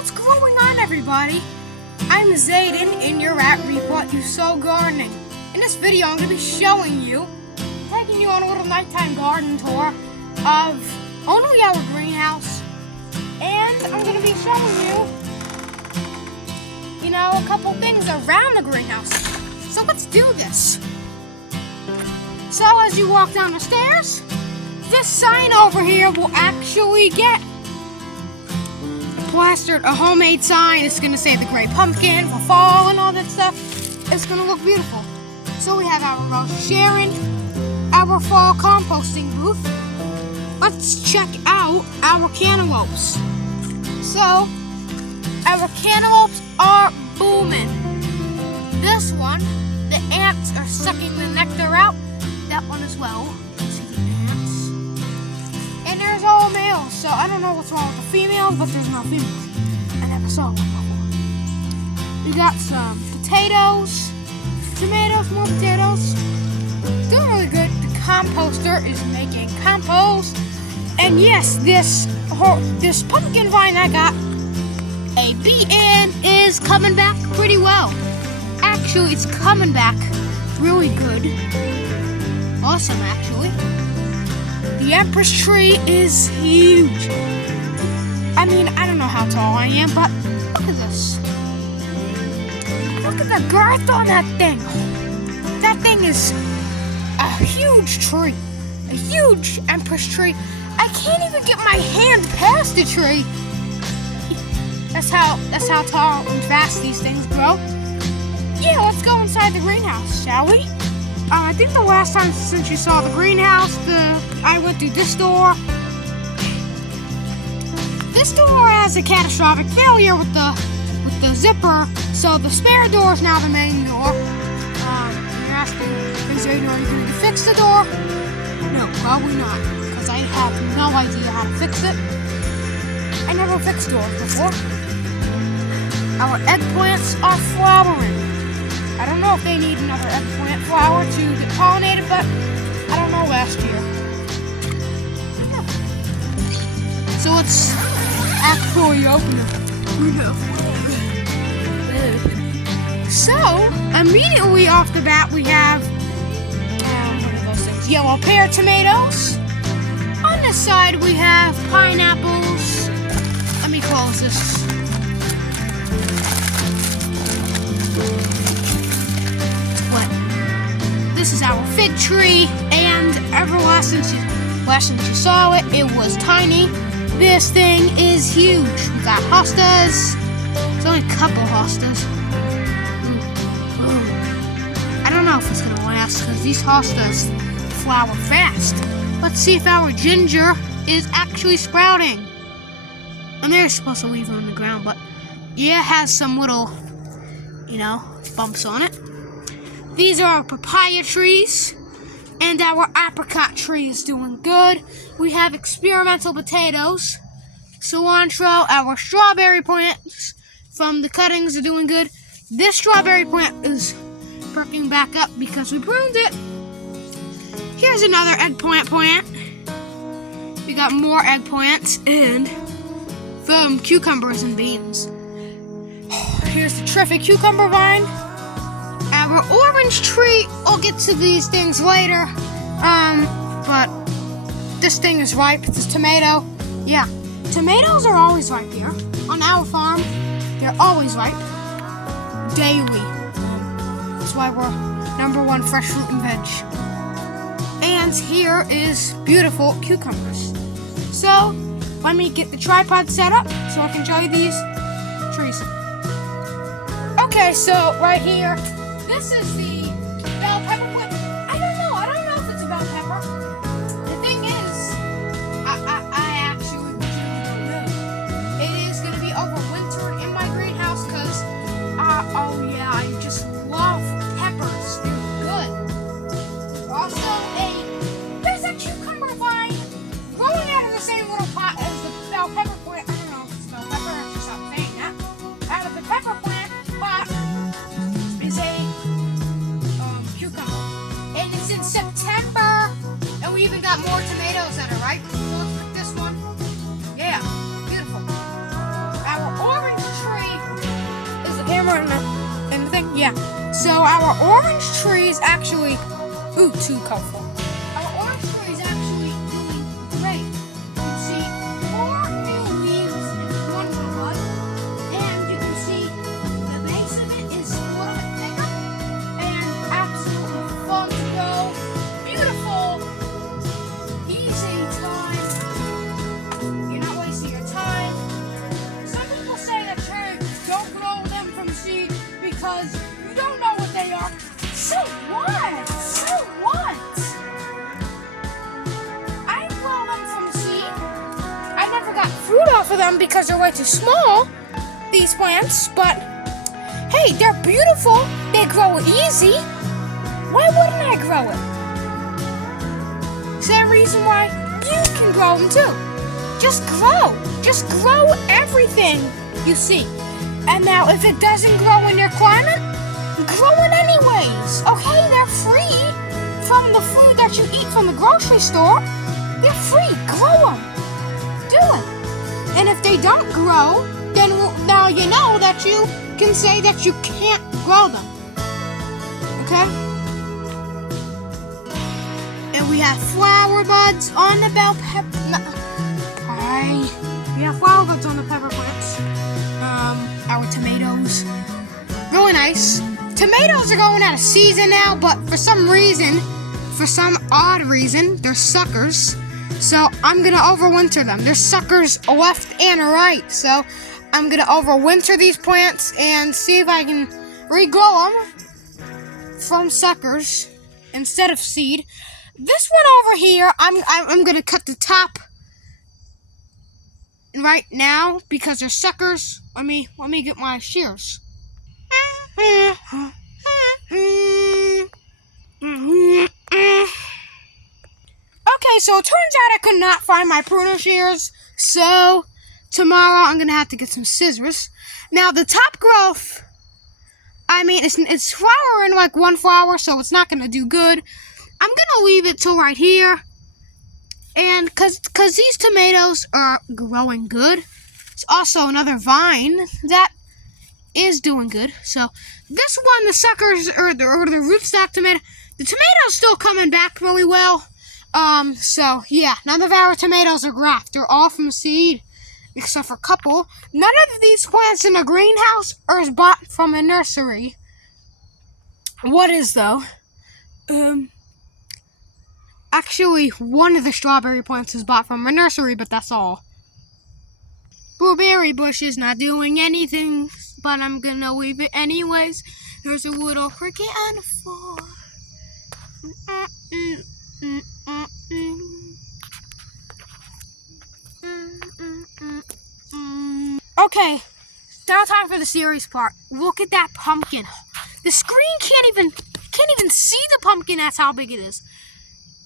What's going on, everybody? I'm Zayden, and you're at Reap What You Sow Gardening. In this video, I'm going to be showing you, taking you on a little nighttime garden tour of only our greenhouse. And I'm going to be showing you, a couple things around the greenhouse. So let's do this. So as you walk down the stairs, this sign over here will actually get plastered, a homemade sign. It's going to say the gray pumpkin for fall and all that stuff. It's going to look beautiful. So we have our Rose Sharon, our fall composting booth. Let's check out our cantaloupes. So, our cantaloupes are booming. This one, the ants are sucking the nectar out. That one as well. See the ants. And there's all males, so I don't know what's wrong with the females, but there's no females. I never saw one before. We got some potatoes, tomatoes, more potatoes. Doing really good. The composter is making compost. And yes, this pumpkin vine I got a beet in is coming back pretty well. Actually, it's coming back really good. Awesome, actually. The Empress tree is huge. I mean, I don't know how tall I am, but look at this. Look at the girth on that thing. That thing is a huge tree. A huge Empress tree. I can't even get my hand past the tree. That's how tall and fast these things grow. Yeah, let's go inside the greenhouse, shall we? I think the last time since you saw the greenhouse, I went through this door. This door has a catastrophic failure with the zipper, so the spare door is now the main door. You're asking, are you going to fix the door? No, probably not, because I have no idea how to fix it. I never fixed doors before. Our eggplants are flowering. I don't know if they need another eggplant flower to get pollinated, but I don't know last year. Yeah. So let's actually open it. So, immediately off the bat, we have what are those things? Yellow pear tomatoes. On this side, we have pineapples. Let me close this. This is our fig tree, and last since you saw it, it was tiny. This thing is huge. We got hostas. There's only a couple hostas. I don't know if it's gonna last because these hostas flower fast. Let's see if our ginger is actually sprouting. And they're supposed to leave them on the ground, but yeah, it has some little, bumps on it. These are our papaya trees, and our apricot tree is doing good. We have experimental potatoes, cilantro, our strawberry plants from the cuttings are doing good. This strawberry plant is perking back up because we pruned it. Here's another eggplant plant. We got more eggplants and some cucumbers and beans. Here's the terrific cucumber vine. Our orange tree, I'll get to these things later, but this thing is ripe. It's a tomato. Yeah, tomatoes are always ripe here. On our farm, they're always ripe. Daily. That's why we're #1 fresh fruit and veg. And here is beautiful cucumbers. So, let me get the tripod set up so I can show you these trees. Okay, so right here, this is the bell pepper plant. I don't know if it's a bell pepper. The thing is, I actually don't know. It is going to be overwintered in my greenhouse because, I just love peppers. They're good. Also, there's a cucumber vine growing out of the same little pot as the bell pepper plant. I don't know if it's bell pepper. I have to stop saying that. Out of the pepper plant pot is a Yeah. So our orange tree is actually, ooh, too colorful. Our orange tree is actually doing great. You can see 4 new leaves and 1 little bud, and you can see the base of it is a little bit thicker and absolutely fun to go. Beautiful, easy time. You're not wasting your time. Some people say that don't grow them from seed because you don't know what they are. So what? So what? I grow them from seed. I never got fruit off of them because they're way too small, these plants, but hey, they're beautiful. They grow easy. Why wouldn't I grow it? Same reason why you can grow them too. Just grow. Just grow everything you see. And now if it doesn't grow in your climate, grow it anyways. Okay, they're free from the food that you eat from the grocery store. They're free. Grow them. Do it. And if they don't grow, then now you know that you can say that you can't grow them. Okay? And we have flower buds on the bell pepper. We have flower buds on the pepper plants. Our tomatoes. Really nice. Tomatoes are going out of season now, but for some odd reason, they're suckers. So I'm gonna overwinter them. They're suckers left and right. So I'm gonna overwinter these plants and see if I can regrow them from suckers instead of seed. This one over here, I'm gonna cut the top right now because they're suckers. Let me get my shears. Okay, so it turns out I could not find my pruner shears, so tomorrow I'm gonna have to get some scissors. Now the top growth, it's flowering like 1 flower, so it's not gonna do good. I'm gonna leave it till right here. And cause these tomatoes are growing good. It's also another vine that is doing good. So this one, the suckers or the rootstock tomato, the tomato's still coming back really well. So yeah, none of our tomatoes are graft. They're all from seed, except for a couple. None of these plants in the greenhouse are bought from a nursery. What is though? Actually, one of the strawberry plants is bought from a nursery, but that's all. Blueberry bush is not doing anything, but I'm gonna leave it anyways. There's a little cricket on the floor. Okay, now time for the serious part. Look at that pumpkin. The screen can't even see the pumpkin. That's how big it is.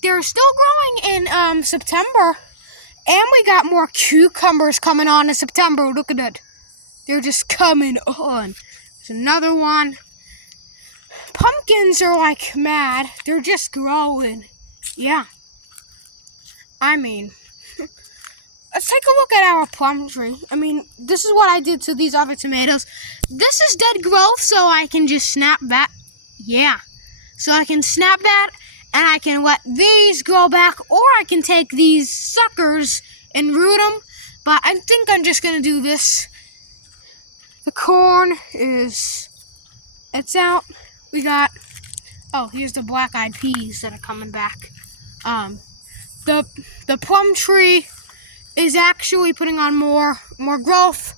They're still growing in September, and we got more cucumbers coming on in September. Look at it. They're just coming on. There's another one. Pumpkins are like mad. They're just growing. Yeah. Let's take a look at our plum tree. This is what I did to these other tomatoes. This is dead growth, so I can just snap that. Yeah. So I can snap that, and I can let these grow back, or I can take these suckers and root them. But I think I'm just going to do this. The corn it's out. We got, here's the black-eyed peas that are coming back. The plum tree is actually putting on more growth.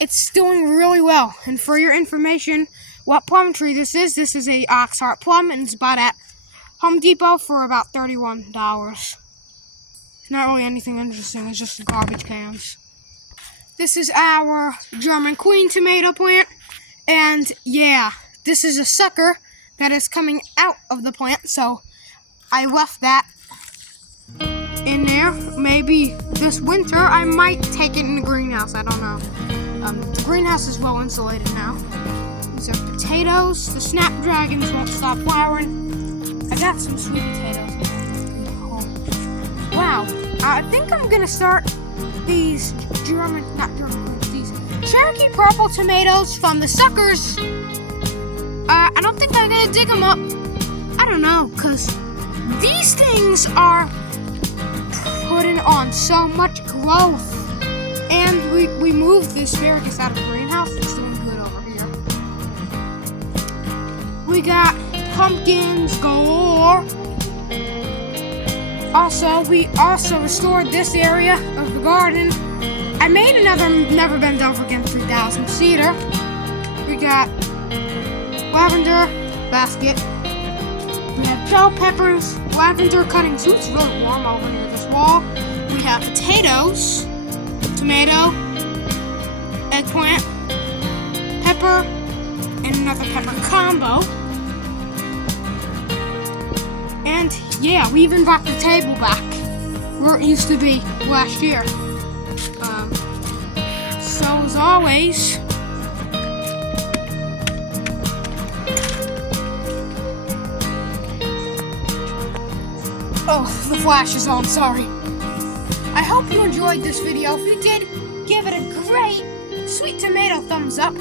It's doing really well. And for your information, what plum tree this is a Oxheart plum, and it's bought at Home Depot for about $31. It's not really anything interesting. It's just garbage cans. This is our German Queen tomato plant. And yeah, this is a sucker that is coming out of the plant. So I left that in there. Maybe this winter I might take it in the greenhouse. I don't know. The greenhouse is well insulated now. These are potatoes. The snapdragons won't stop flowering. I got some sweet potatoes. Wow. I think I'm gonna start these these Cherokee purple tomatoes from the suckers. I don't think I'm gonna dig them up. I don't know, because these things are putting on so much growth. And we moved the asparagus out of the greenhouse. It's doing good over here. We got pumpkins galore. Also, we also restored this area of the garden. I made another Never Bend Over Again 3000 cedar. We got lavender basket. We have bell peppers, lavender cuttings. Ooh, it's really warm over near this wall. We have potatoes, tomato, eggplant, pepper, and another pepper combo. And yeah, we even brought the table back where it used to be last year. So as always, oh, the flash is on, sorry. I hope you enjoyed this video. If you did, give it a great sweet tomato thumbs up.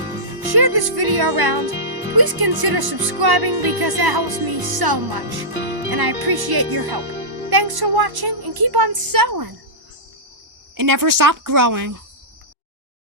Share this video around. Please consider subscribing because that helps me so much. And I appreciate your help. Thanks for watching and keep on sowing. And never stop growing.